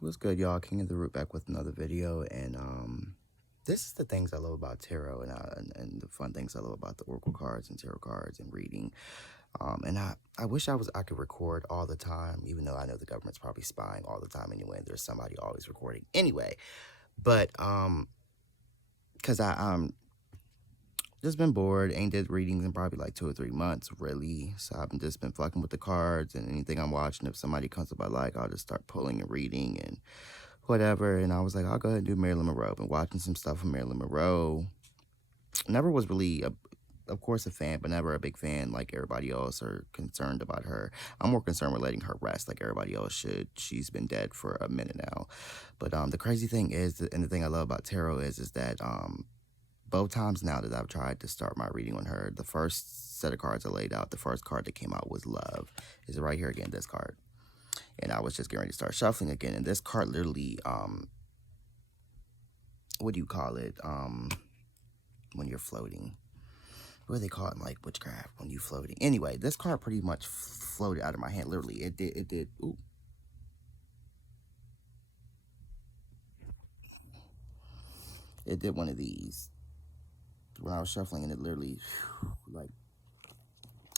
What's good, y'all? King of the Root back with another video, and this is the things I love about tarot, and the fun things I love about the oracle cards and tarot cards and reading. And I wish I could record all the time, even though I know the government's probably spying all the time anyway. And there's somebody always recording anyway, but cause I just been bored, ain't did readings in probably like 2 or 3 months, really. So I've just been fucking with the cards and anything I'm watching. If somebody comes up I like, I'll just start pulling and reading and whatever. And I was like, I'll go ahead and do Marilyn Monroe. Been watching some stuff from Marilyn Monroe. Never was really, of course, a fan, but never a big fan like everybody else or concerned about her. I'm more concerned with letting her rest like everybody else should. She's been dead for a minute now. But the crazy thing is, and the thing I love about tarot is that both times now that I've tried to start my reading on her, the first set of cards I laid out, the first card that came out was love. Is it right here again, this card? And I was just getting ready to start shuffling again. And this card literally, what do you call it? When you're floating. What do they call it in like witchcraft when you floating? Anyway, this card pretty much floated out of my hand. Literally, it did. Ooh. It did one of these when I was shuffling, and it literally, like,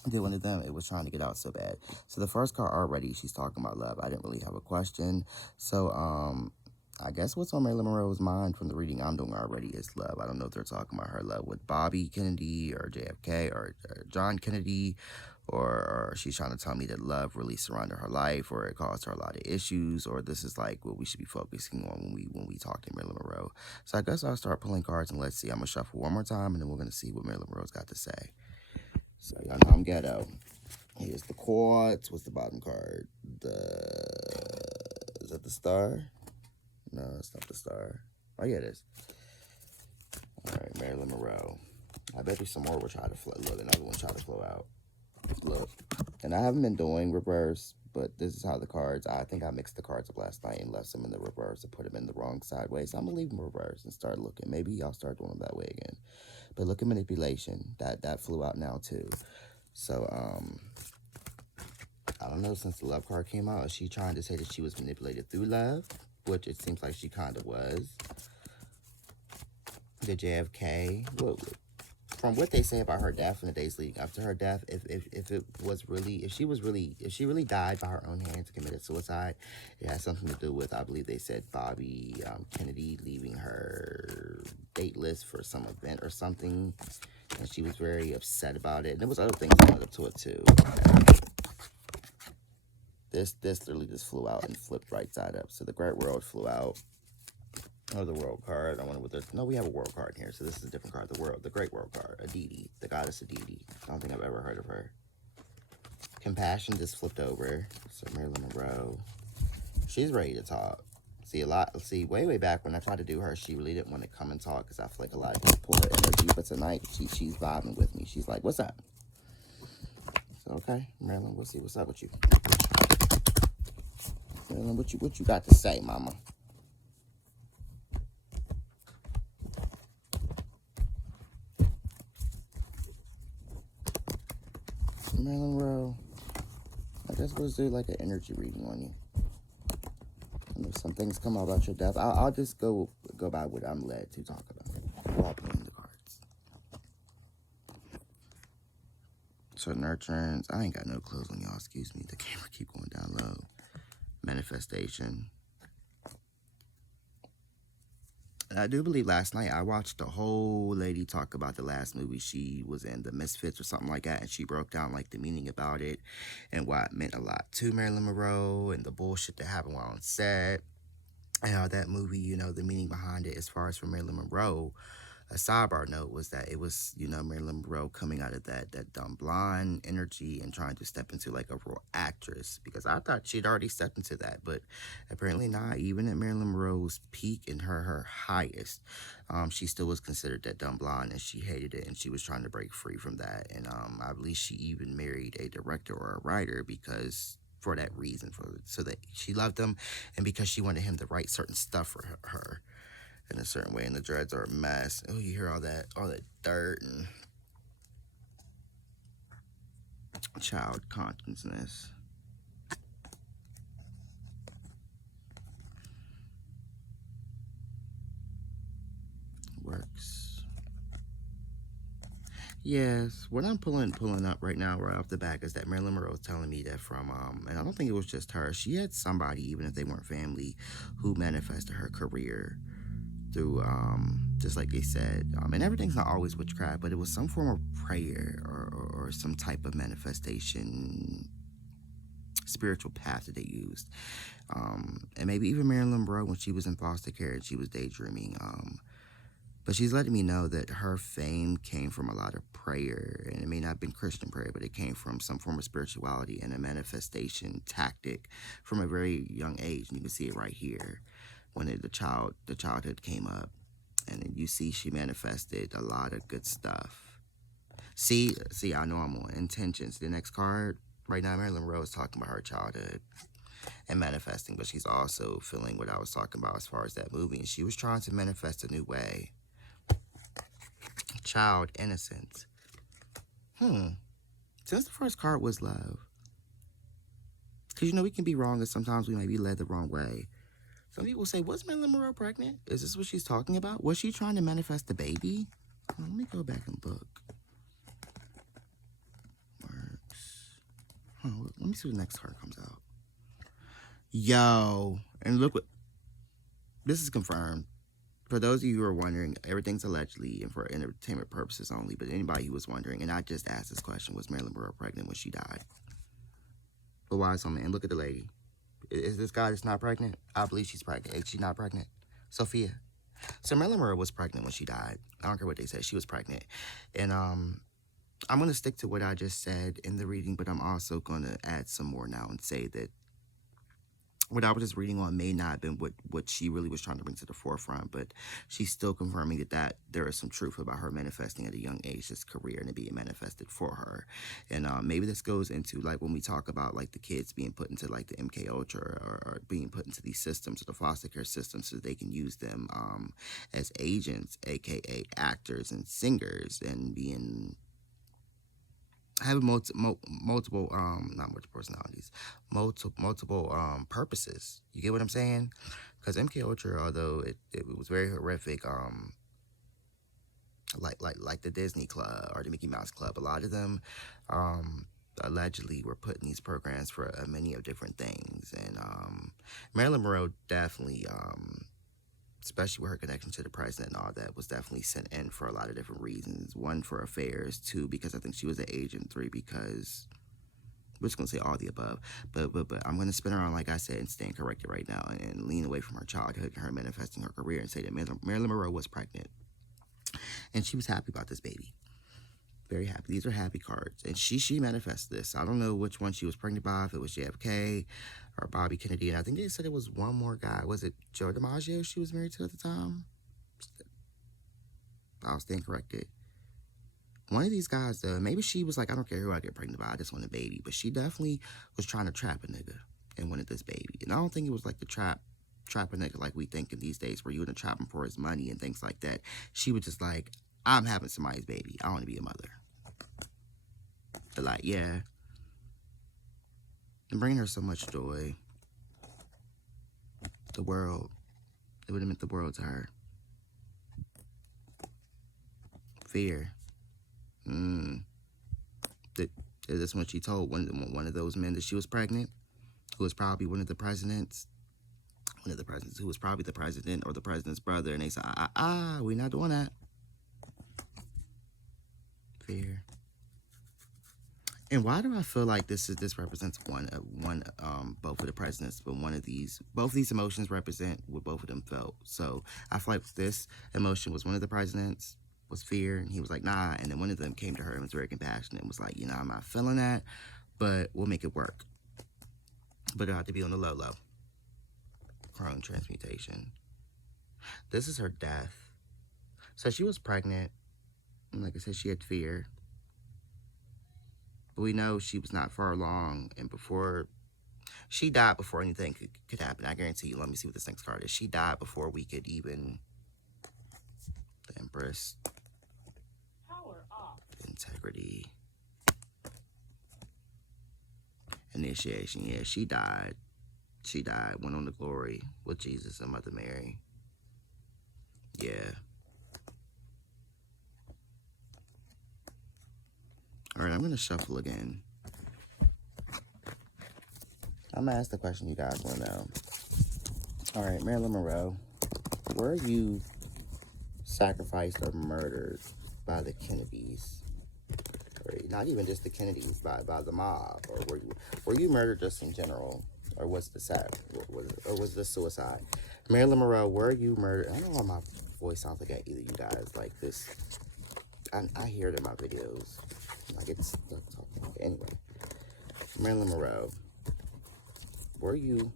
did one of them. It was trying to get out so bad. So the first card already, she's talking about love. I didn't really have a question. So I guess what's on Marilyn Monroe's mind from the reading I'm doing already is love. I don't know if they're talking about her love with Bobby Kennedy or JFK or John Kennedy, or she's trying to tell me that love really surrounded her life, or it caused her a lot of issues, or this is like what we should be focusing on when we talk to Marilyn Monroe. So I guess I'll start pulling cards and let's see. I'm gonna shuffle one more time, and then we're gonna see what Marilyn Monroe's got to say. So y'all know I'm ghetto. Here's the quartz. What's the bottom card? Is that the star? No, it's not the star. Oh, yeah, it is. All right, Marilyn Monroe. I bet you some more will try to flow. Look, another one try to flow out. Look. And I haven't been doing reverse, but this is how the cards, I think I mixed the cards up last night and left some in the reverse and put them in the wrong sideways. So I'm going to leave them reverse and start looking. Maybe I'll start doing them that way again. But look at manipulation. That flew out now, too. So, I don't know, since the love card came out, is she trying to say that she was manipulated through love? Which it seems like she kind of was. The JFK. Well, from what they say about her death in the days leading up to her death, if she really died by her own hands and committed suicide, it has something to do with, I believe they said, Bobby Kennedy leaving her dateless for some event or something, and she was very upset about it. And there was other things that led up to it too. This literally just flew out and flipped right side up. So the Great World flew out. Oh, the World card. I wonder what there's. No, we have a World card in here. So this is a different card. The Great World card. Aditi. The goddess Aditi. I don't think I've ever heard of her. Compassion just flipped over. So Marilyn Monroe. She's ready to talk. See, way back when I tried to do her, she really didn't want to come and talk because I feel like a lot of people pull her energy. But tonight, she's vibing with me. She's like, what's up? So, okay, Marilyn, we'll see what's up with you. Marilyn, what you got to say, mama? Marilyn Monroe. I guess we'll do like an energy reading on you. And if some things come out about your death, I'll just go by what I'm led to talk about while playing the cards. So nurturance. I ain't got no clothes on, y'all. Excuse me. The camera keep going down low. Manifestation. And I do believe last night I watched a whole lady talk about the last movie she was in, The Misfits or something like that, and she broke down like the meaning about it and why it meant a lot to Marilyn Monroe and the bullshit that happened while on set. And how that movie, you know, the meaning behind it as far as for Marilyn Monroe, a sidebar note was that it was, you know, Marilyn Monroe coming out of that dumb blonde energy and trying to step into like a real actress, because I thought she'd already stepped into that, but apparently not. Even at Marilyn Monroe's peak and her highest, she still was considered that dumb blonde, and she hated it, and she was trying to break free from that. And I believe she even married a director or a writer because for that reason, so that she loved him and because she wanted him to write certain stuff for her in a certain way. And the dreads are a mess. Oh, you hear all that dirt and child consciousness. works. Yes, what I'm pulling up right now, right off the back, is that Marilyn Monroe was telling me that from and I don't think it was just her. She had somebody, even if they weren't family, who manifested her career through just like they said, and everything's not always witchcraft, but it was some form of prayer or some type of manifestation spiritual path that they used. And maybe even Marilyn Monroe, when she was in foster care and she was daydreaming. But she's letting me know that her fame came from a lot of prayer, and it may not have been Christian prayer, but it came from some form of spirituality and a manifestation tactic from a very young age. And you can see it right here when the childhood came up, and then you see she manifested a lot of good stuff. See, I know I'm on intentions. The next card right now, Marilyn Monroe is talking about her childhood and manifesting, but she's also feeling what I was talking about as far as that movie, and she was trying to manifest a new way. Child innocence. Since the first card was love, because you know we can be wrong, and sometimes we may be led the wrong way. Some people say, was Marilyn Monroe pregnant? Is this what she's talking about? Was she trying to manifest the baby? Let me go back and look. Works. Let me see what the next card comes out. Yo, and look what, this is confirmed. For those of you who are wondering, everything's allegedly and for entertainment purposes only, but anybody who was wondering, and I just asked this question, was Marilyn Monroe pregnant when she died? But why so, man? Look at the lady. Is this guy that's not pregnant? I believe she's pregnant. Is she not pregnant? Sophia. So Marilyn Monroe was pregnant when she died. I don't care what they say. She was pregnant. And I'm going to stick to what I just said in the reading, but I'm also going to add some more now and say that what I was just reading on may not have been what she really was trying to bring to the forefront, but she's still confirming that there is some truth about her manifesting at a young age, this career, and it being manifested for her. And maybe this goes into, like, when we talk about, like, the kids being put into, like, the MK Ultra or being put into these systems, or the foster care systems, so they can use them as agents, aka actors and singers, and having multiple not multiple personalities, multiple purposes. You get what I'm saying? Because MK Ultra, although it was very horrific, like the Disney Club or the Mickey Mouse Club, a lot of them allegedly were put in these programs for many of different things. And Marilyn Monroe definitely, especially with her connection to the president and all that, was definitely sent in for a lot of different reasons. One, for affairs. Two, because I think she was an agent. Three, because we're just going to say all the above. But I'm going to spin around, like I said, and stand corrected right now and lean away from her childhood and her manifesting her career and say that Marilyn Monroe was pregnant. And she was happy about this baby. Very happy. These are happy cards. And she manifested this. I don't know which one she was pregnant by, if it was JFK or Bobby Kennedy. And I think they said it was one more guy. Was it Joe DiMaggio she was married to at the time? I was stand corrected. One of these guys, maybe she was like, I don't care who I get pregnant by, I just want a baby. But she definitely was trying to trap a nigga and wanted this baby. And I don't think it was like the trap a nigga like we think in these days, where you would trap him for his money and things like that. She was just like, I'm having somebody's baby. I want to be a mother. But like, yeah. And bringing her so much joy. The world. It would have meant the world to her. Fear. That's when she told one of those men that she was pregnant, who was probably one of the presidents, who was probably the president or the president's brother, and they said, we're not doing that. Fear. And why do I feel like this represents both of the presidents, but both these emotions represent what both of them felt. So I feel like this emotion was one of the presidents, was fear, and he was like, nah, and then one of them came to her and was very compassionate and was like, I'm not feeling that, but we'll make it work. But it'll have to be on the low. Crone transmutation. This is her death. So she was pregnant, and like I said, she had fear. But we know she was not far along, and she died before anything could happen. I guarantee you. Let me see what this next card is. She died before we could even... The Empress. Power off. Integrity. Initiation. Yeah, she died. She died. Went on to glory with Jesus and Mother Mary. Yeah. All right, I'm gonna shuffle again. I'm gonna ask the question you guys want to know. All right, Marilyn Monroe, were you sacrificed or murdered by the Kennedys? Or not even just the Kennedys, by the mob, or were you murdered just in general, or was this suicide? Marilyn Monroe, were you murdered? I don't know why my voice sounds like either you guys like this. I hear it in my videos. I get stuck talking. Anyway, Marilyn Monroe, were you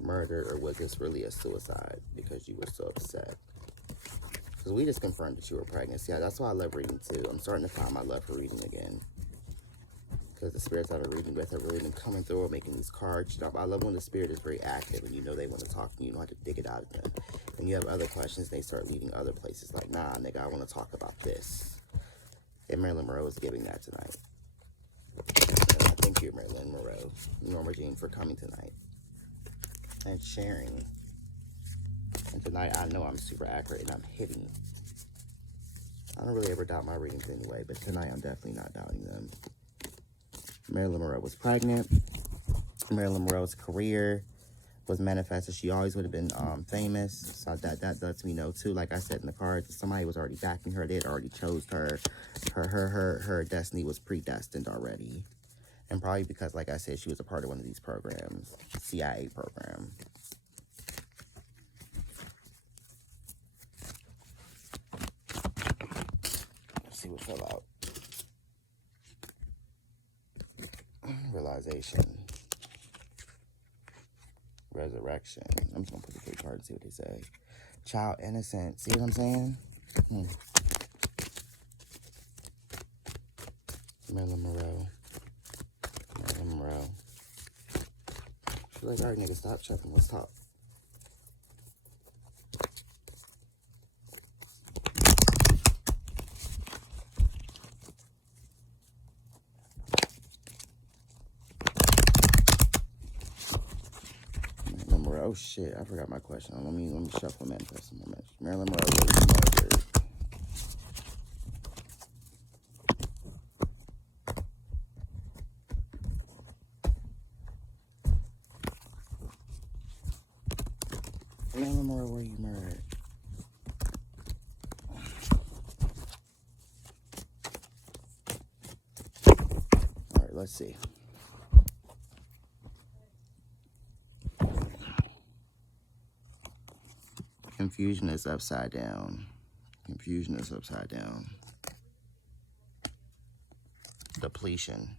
murdered, or was this really a suicide because you were so upset? Because we just confirmed that you were pregnant. Yeah, that's why I love reading too. I'm starting to find my love for reading again. Because the spirits I've been reading with have really been coming through and making these cards. I love when the spirit is very active and you know they want to talk to you. You don't have to dig it out of them. When you have other questions, they start leading other places. Like, nah, nigga, I want to talk about this. And Marilyn Monroe is giving that tonight. And I thank you, Marilyn Monroe, Norma Jean, for coming tonight and sharing. And tonight, I know I'm super accurate and I'm hitting. I don't really ever doubt my readings anyway, but tonight I'm definitely not doubting them. Marilyn Monroe was pregnant. Marilyn Monroe's career was manifested. She always would have been famous. So that lets me know too. Like I said in the cards, somebody was already backing her. They had already chose her. Her destiny was predestined already. And probably because, like I said, she was a part of one of these programs, CIA program. Let's see what fell out. Realization. Resurrection. I'm just gonna put the 3 cards and see what they say. Child innocent. See what I'm saying? Marilyn Monroe. Marilyn Monroe. She's like, all right, nigga, stop checking. Let's talk. Marilyn Monroe. Oh shit, I forgot my question. Let me shuffle manifest a moment. Marilyn Monroe was murdered. Marilyn Monroe, were you murdered? All right, let's see. Confusion is upside down. Confusion is upside down. Depletion.